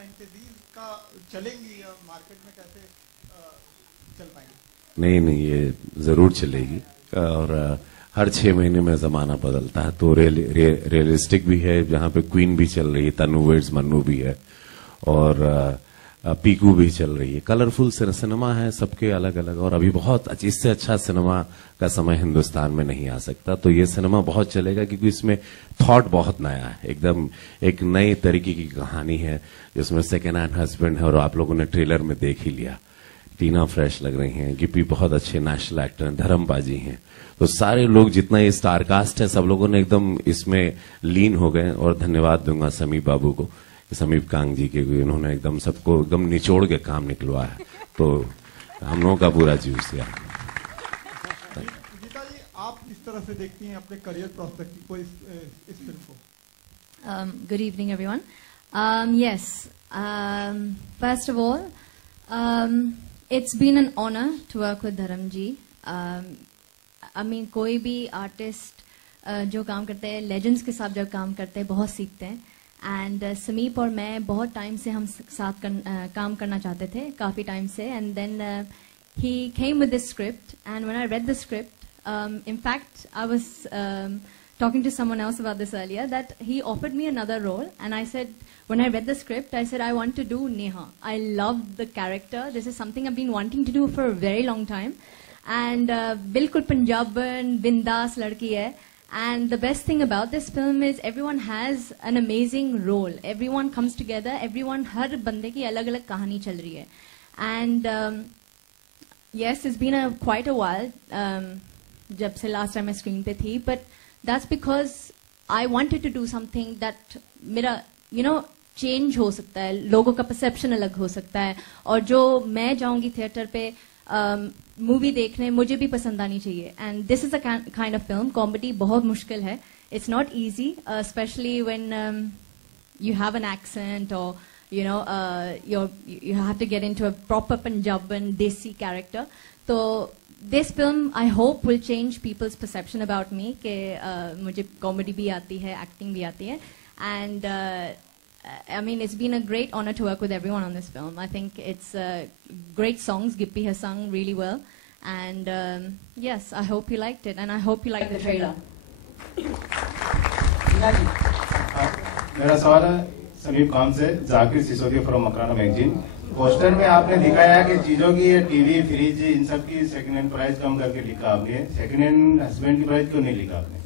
Sign थे, reels का चलेंगी मार्केट में, कैसे चल पाएंगे? नहीं नहीं, ये जरूर चलेगी। और हर 6 महीने में जमाना बदलता है, तो रियलिस्टिक भी है, जहाँ पे क्वीन भी चल रही है, तनु वेड्स मन्नू भी है, और पीकू भी चल रही है। कलरफुल सिनेमा है, सबके अलग अलग। और अभी बहुत इससे अच्छा सिनेमा का समय हिंदुस्तान में नहीं आ सकता, तो ये सिनेमा बहुत चलेगा, क्योंकि इसमें थॉट बहुत नया है, एकदम एक नई तरीके की कहानी है, जिसमें सेकेंड हैंड हस्बैंड है, और आप लोगों ने ट्रेलर में देख ही लिया। टीना फ्रेश लग रही हैं, गिप्पी बहुत अच्छे नेशनल एक्टर हैं, धर्म पाजी हैं, तो सारे लोग, जितना ये स्टार कास्ट है, सब लोगों ने एकदम इसमें लीन हो गए। और धन्यवाद दूंगा समीप बाबू को, समीप कांग जी के, इन्होंने एकदम सबको एकदम निचोड़ के काम निकलवाया, तो हम लोगों का पूरा जूस दिया। गीता जी, आप किस तरह से देखती हैं अपने करियर प्रोस्पेक्ट को इस फिल्म को? Good evening, everyone. Yes, first of all, it's been an honor to work with Dharam ji. I mean, कोई भी आर्टिस्ट जो काम करते हैं, लेजेंड्स के साथ जब काम करते हैं, बहुत सीखते हैं। एंड समीप और मैं बहुत टाइम से हम साथ काम करना चाहते थे, काफ़ी टाइम से। And then he came with this script, and when I read the script, in fact, I was talking to someone else about this earlier, that he offered me another role, and I said, when I read the script, I said, I want to do Neha. I love the character. This is something I've been wanting to do for a very long time. And bilkul Punjaban, bindas ladki hai. And the best thing about this film is everyone has an amazing role. Everyone comes together. Everyone, har bande ki alag-alag kahani chal rahi hai. And yes, it's been quite a while. जब से last time मैं screen पे थी, but that's because I wanted to do something that मेरा change हो सकता है, लोगों का परसेप्शन अलग हो सकता है, और जो मैं जाऊंगी थिएटर पे मूवी देखने, मुझे भी पसंद आनी चाहिए। And this is a kind of film. Comedy बहुत मुश्किल है, it's not easy, specially when you have an accent, or you have to get into a proper Punjaban desi character. So this film, I hope, will change people's perception about me कि मुझे comedy भी आती है, acting भी आती है, and I mean, it's been a great honor to work with everyone on this film. I think it's great songs. Gippy has sung really well, and yes, I hope you liked it, and I hope you liked the trailer. मेरा सवाल है समीप खान से, Zakir Sisodia from Makrana magazine. Poster में आपने दिखाया है कि चीजों की, ये टीवी, फ्रिज, इन सब की सेकंड हैंड प्राइस कम करके लिखा आपने, सेकंड हैंड हस्बैंड की प्राइस क्यों नहीं लिखा आपने?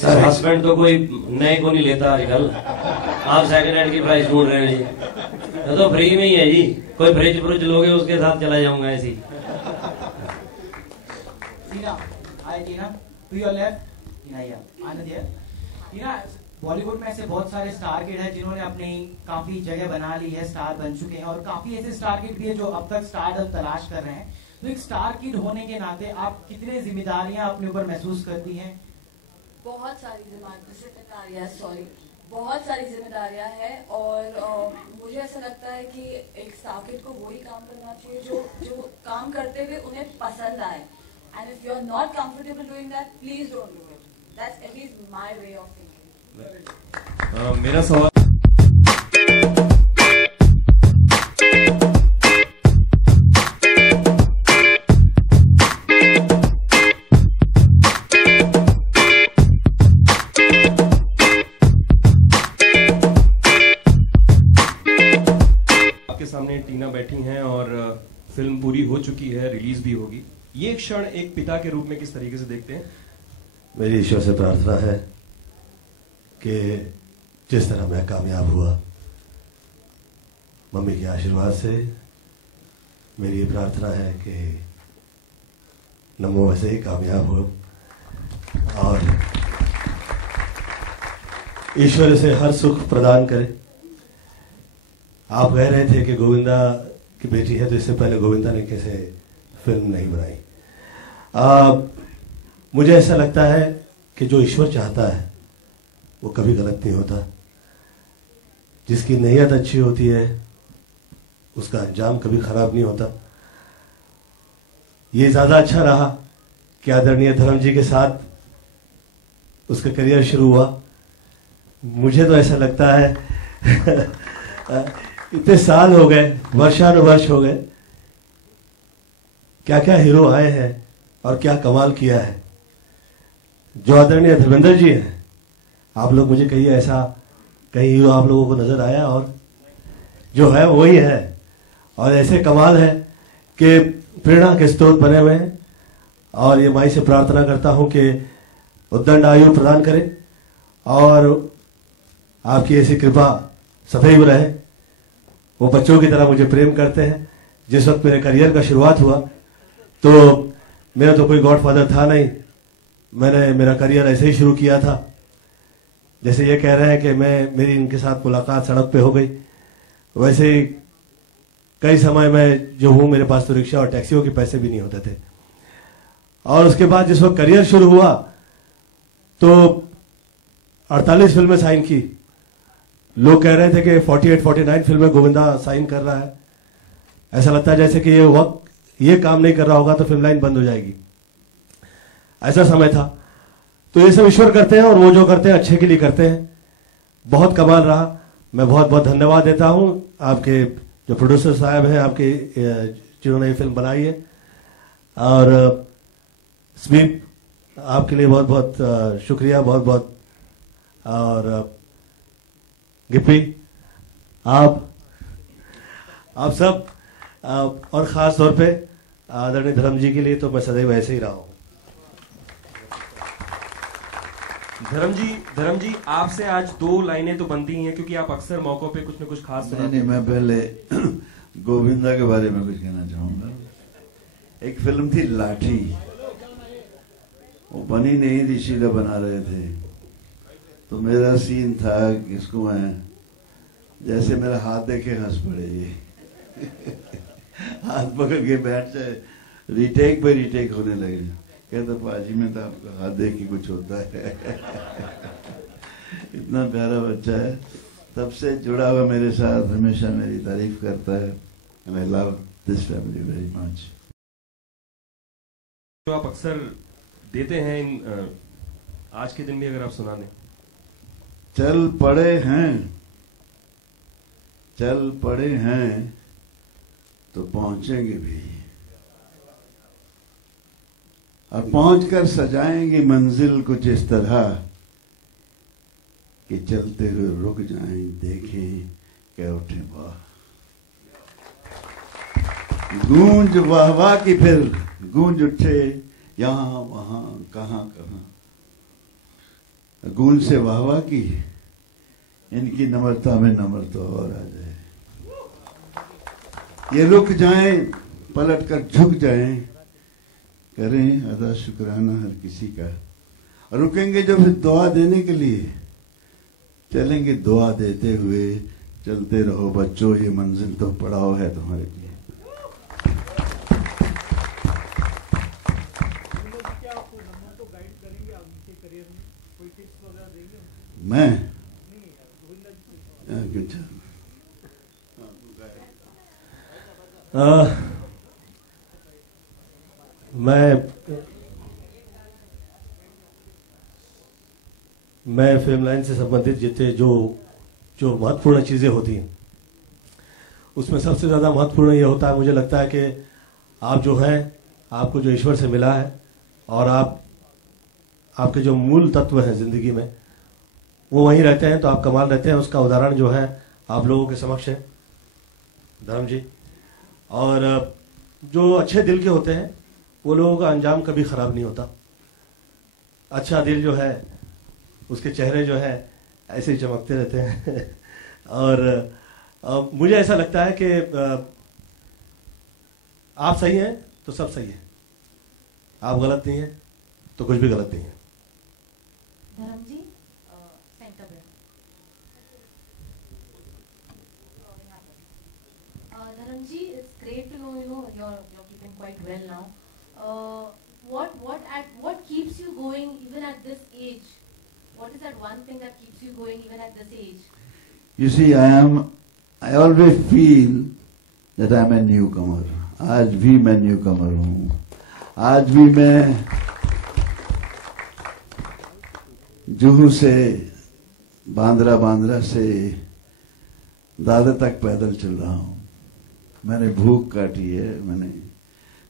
सर, हस्बैंड तो कोई नए को नहीं लेता आजकल, आप सेकंड हैंड की प्राइस ढूंढ रहे हैं जी। तो फ्री में ही है जी, कोई फ्रिज फ्रिज लोगे उसके साथ चला जाऊंगा ऐसी। टीना, हाय टीना, टू योर लेफ्ट, टीना या आनंद है। टीना, बॉलीवुड में ऐसे बहुत सारे स्टार किड हैं जिन्होंने अपनी काफी जगह बना ली है, स्टार बन चुके हैं, और काफी ऐसे स्टार किड भी है जो अब तक स्टारडम तलाश कर रहे हैं। तो एक स्टार किड होने के नाते आप कितने जिम्मेदारियां अपने ऊपर महसूस करती हैं? बहुत सारी जिम्मेदारियां, बहुत सारी जिम्मेदारियां हैं, और मुझे ऐसा लगता है कि एक स्टार किड को वही काम करना चाहिए जो काम करते हुए उन्हें पसंद आए। And if you are not comfortable doing that, please don't do it. That's at least my way of thinking. मेरा सवाल आपके सामने टीना बैठी हैं और फिल्म पूरी हो चुकी है, रिलीज भी होगी। ये क्षण एक पिता के रूप में किस तरीके से देखते हैं? मेरी ईश्वर से प्रार्थना है कि जिस तरह मैं कामयाब हुआ, मम्मी के आशीर्वाद से मेरी ये प्रार्थना है कि नमो वैसे ही कामयाब हो, और ईश्वर से हर सुख प्रदान करे। आप कह रहे थे कि गोविंदा की बेटी है, तो इससे पहले गोविंदा ने कैसे फिल्म नहीं बनाई। मुझे ऐसा लगता है कि जो ईश्वर चाहता है वो कभी गलत नहीं होता। जिसकी नीयत अच्छी होती है उसका अंजाम कभी खराब नहीं होता। ये ज्यादा अच्छा रहा कि आदरणीय धर्म जी के साथ उसका करियर शुरू हुआ, मुझे तो ऐसा लगता है इतने साल हो गए, वर्षानुवर्ष हो गए, क्या क्या हीरो आए हैं और क्या कमाल किया है। जो आदरणीय धर्मेंद्र जी हैं, आप लोग मुझे कहिए ऐसा कहीं हीरो आप लोगों को नजर आया? और जो है वही है, और ऐसे कमाल है कि प्रेरणा के स्रोत बने हुए हैं। और ये माई से प्रार्थना करता हूं कि उद्दंड आयु प्रदान करे और आपकी ऐसी कृपा सदैव रहे। वो बच्चों की तरह मुझे प्रेम करते हैं। जिस वक्त मेरे करियर का शुरुआत हुआ तो मेरा तो कोई गॉडफादर था नहीं, मैंने मेरा करियर ऐसे ही शुरू किया था। जैसे ये कह रहे हैं कि मेरी इनके साथ मुलाकात सड़क पे हो गई, वैसे ही कई समय में जो हूं, मेरे पास तो रिक्शा और टैक्सियों के पैसे भी नहीं होते थे। और उसके बाद जिस वक्त करियर शुरू हुआ तो 48 फिल्में साइन की। लोग कह रहे थे कि 48-49 फिल्में गोविंदा साइन कर रहा है। ऐसा लगता है जैसे कि ये काम नहीं कर रहा होगा तो फिल्म लाइन बंद हो जाएगी, ऐसा समय था। तो ये सब ईश्वर करते हैं और वो जो करते हैं अच्छे के लिए करते हैं। बहुत कमाल रहा। मैं बहुत बहुत धन्यवाद देता हूं आपके जो प्रोड्यूसर साहब हैं, आपके जिन्होंने ये फिल्म बनाई है। और स्मीप, आपके लिए बहुत बहुत शुक्रिया, बहुत बहुत। और गिप्पी, आप सब, और खास तौर पे आदरणीय धर्म जी के लिए तो मैं सदैव ऐसे ही रहा हूं। धर्म जी आपसे आज 2 लाइनें तो बनती ही हैं, क्योंकि आप अक्सर मौकों पे कुछ न कुछ खास सुनाते हैं। नहीं, मैं पहले गोविंदा के बारे में कुछ कहना चाहूंगा। एक फिल्म थी लाठी, वो बनी नहीं थी, शीला बना रहे थे। तो मेरा सीन था कि इसको मैं, जैसे मेरा हाथ देखे हंस पड़े ये हाथ पकड़ के बैठ जाए, रीटेक पे रीटेक होने लगे। कहता पाजी में तो आपका हाथ देख के कुछ होता है इतना प्यारा बच्चा है, तब से जुड़ा हुआ मेरे साथ, हमेशा मेरी तारीफ करता है। And I love this family very much. जो आप अक्सर देते हैं आज के दिन भी अगर आप सुना दें। चल पड़े हैं तो पहुंचेंगे भी, और पहुंचकर सजाएंगे मंजिल कुछ इस तरह कि चलते हुए रुक जाएं, देखें क्या उठे वाह। गूंज वाह वाह की फिर गूंज उठे यहां वहां कहां कहां। गूंज से वाह वाह की, इनकी नम्रता में नम्रता और आ जाए। ये रुक जाएं, पलट कर झुक जाएं, करें अदा शुक्राना हर किसी का। रुकेंगे जो फिर दुआ देने के लिए, चलेंगे दुआ देते हुए। चलते रहो बच्चों, ये मंजिल तो पड़ाव है तुम्हारे लिए। मैं मैं फिल्म लाइन से संबंधित जितने जो महत्वपूर्ण चीजें होती हैं, उसमें सबसे ज्यादा महत्वपूर्ण ये होता है, मुझे लगता है कि आप जो हैं, आपको जो ईश्वर से मिला है और आपके जो मूल तत्व हैं जिंदगी में, वो वहीं रहते हैं, तो आप कमाल रहते हैं। उसका उदाहरण जो है आप लोगों के समक्ष है धर्म जी। और जो अच्छे दिल के होते हैं वो लोगों का अंजाम कभी खराब नहीं होता। अच्छा दिल जो है उसके चेहरे जो है ऐसे ही चमकते रहते हैं और मुझे ऐसा लगता है कि आप सही हैं तो सब सही है, आप गलत नहीं हैं तो कुछ भी गलत नहीं है। धर्म जी, सेंटर पे। धर्म जी, it's great to know you're keeping quite well now. What keeps you going even at this age? What is that one thing that keeps you going even at this age? You see, I always feel that I'm a newcomer. आज भी मैं newcomer हूँ। आज भी मैं जुहू से बांद्रा बांद्रा से दादर तक पैदल चल रहा हूं। मैंने भूख काटी है, मैंने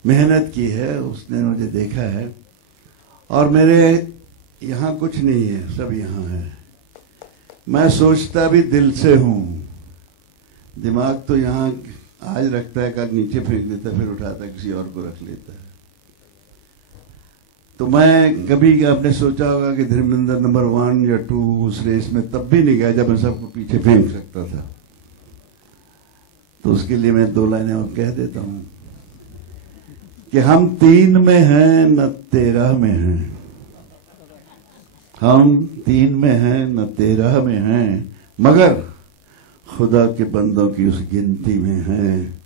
मेहनत की है, उसने मुझे देखा है। और मेरे यहाँ कुछ नहीं है, सब यहाँ है। मैं सोचता भी दिल से हूं। दिमाग तो यहाँ आज रखता है, कल नीचे फेंक देता, फिर उठाता किसी और को रख लेता है। तो मैं कभी आपने सोचा होगा कि धर्मेंद्र नंबर 1 या 2 उस रेस में तब भी नहीं गया जब मैं सबको पीछे फेंक सकता था। तो उसके लिए मैं 2 लाइनें और कह देता हूं कि हम 3 में हैं न 13 में हैं। हम 3 में हैं न 13 में हैं, मगर खुदा के बंदों की उस गिनती में हैं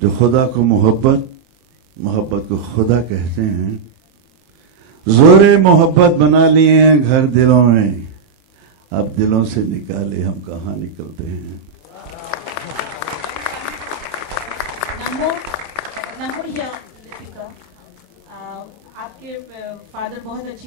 जो खुदा को मोहब्बत, मोहब्बत को खुदा कहते हैं। जोरे मोहब्बत बना लिए हैं घर दिलों में, अब दिलों से निकाले हम कहाँ निकलते हैं। आपके फादर बहुत अच्छी